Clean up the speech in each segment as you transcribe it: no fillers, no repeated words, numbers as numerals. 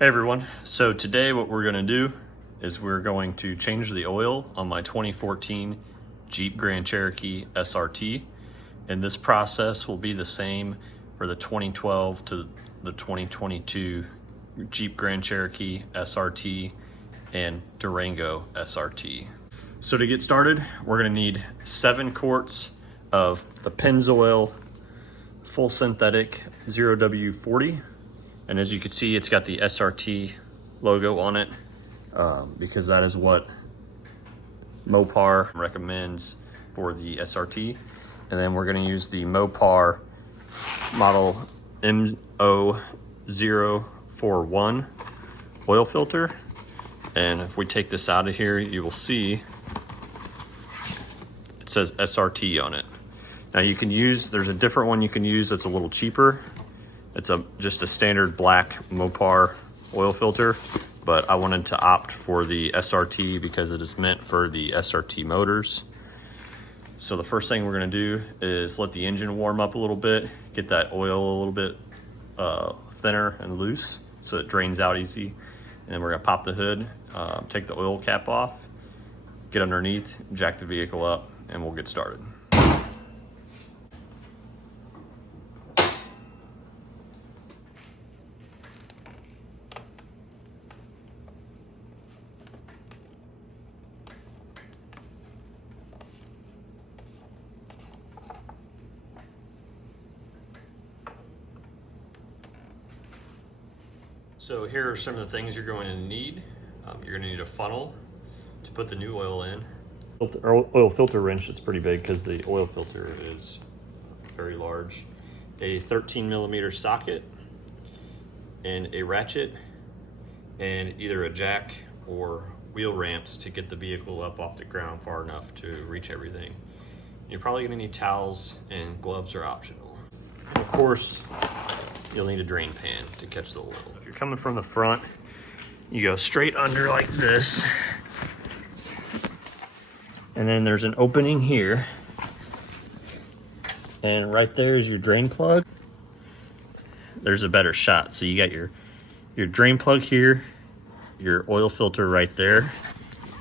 Hey everyone, so today what we're going to do is we're going to change the oil on my 2014 Jeep Grand Cherokee SRT, and this process will be the same for the 2012 to the 2022 Jeep Grand Cherokee SRT and Durango SRT. So to get started, we're going to need 7 quarts of the Pennzoil full synthetic 0W40. And as you can see, it's got the SRT logo on it because that is what Mopar recommends for the SRT. And then we're going to use the Mopar model MO041 oil filter. And if we take this out of here, you will see it says SRT on it. Now you can use, there's a different one you can use that's a little cheaper. It's just a standard black Mopar oil filter, but I wanted to opt for the SRT because it is meant for the SRT motors. So the first thing we're gonna do is let the engine warm up a little bit, get that oil a little bit thinner and loose so it drains out easy. And then we're gonna pop the hood, take the oil cap off, get underneath, jack the vehicle up, and we'll get started. So here are some of the things you're going to need. You're going to need a funnel to put the new oil in. Oil filter wrench is pretty big because the oil filter is very large. A 13mm socket and a ratchet and either a jack or wheel ramps to get the vehicle up off the ground far enough to reach everything. You're probably going to need towels, and gloves are optional. And of course, you'll need a drain pan to catch the oil. If you're coming from the front, you go straight under like this. And then there's an opening here. And right there is your drain plug. There's a better shot. So you got your drain plug here, your oil filter right there.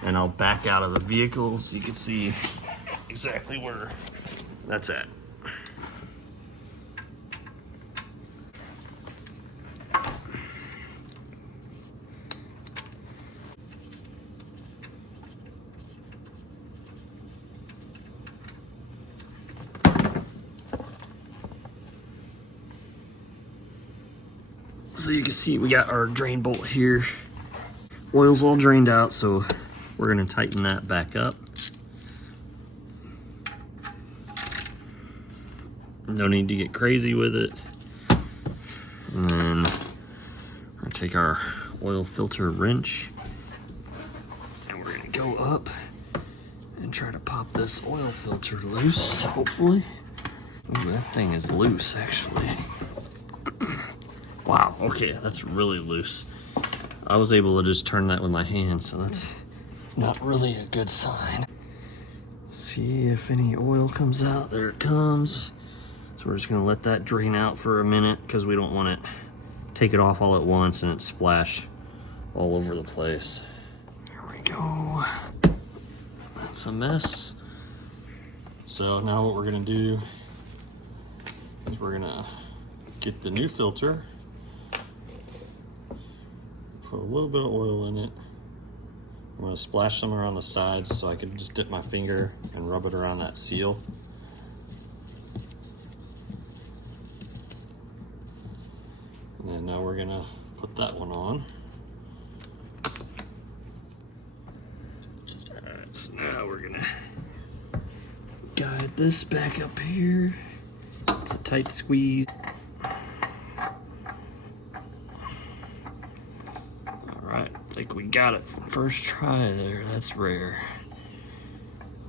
And I'll back out of the vehicle so you can see exactly where that's at. So you can see we got our drain bolt here. Oil's all drained out, so we're gonna tighten that back up. No need to get crazy with it. And then we're gonna take our oil filter wrench and we're gonna go up and try to pop this oil filter loose, hopefully. Ooh, that thing is loose, actually. Wow, okay, that's really loose. I was able to just turn that with my hand, so that's not really a good sign. See if any oil comes out. There it comes. So we're just gonna let that drain out for a minute because we don't want it take it off all at once and it splash all over the place. There we go. That's a mess. So now what we're gonna do is we're gonna get the new filter. Put a little bit of oil in it. I'm going to splash some around the sides so I can just dip my finger and rub it around that seal. And then now we're going to put that one on. Alright, so now we're going to guide this back up here. It's a tight squeeze. I think we got it first try there. That's rare.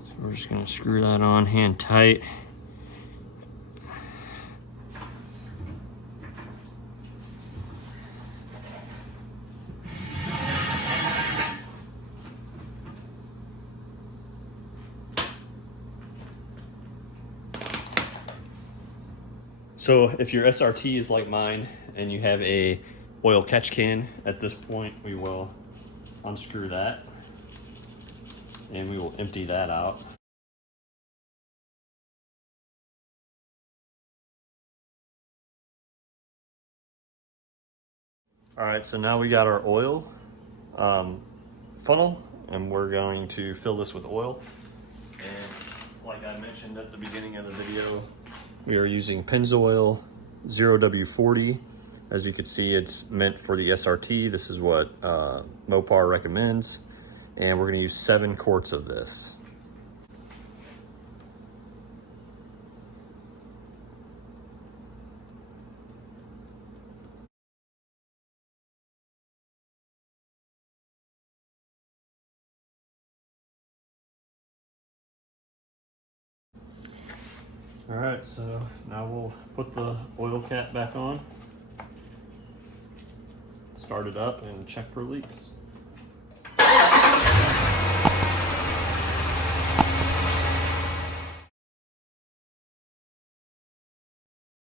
So we're just gonna screw that on hand tight. So if your SRT is like mine and you have a oil catch can. At this point, we will unscrew that and we will empty that out. All right, so now we got our oil funnel, and we're going to fill this with oil. And like I mentioned at the beginning of the video, we are using Pennzoil 0W40. As you can see, it's meant for the SRT. This is what Mopar recommends. And we're gonna use 7 quarts of this. All right, so now we'll put the oil cap back on, start it up, and check for leaks.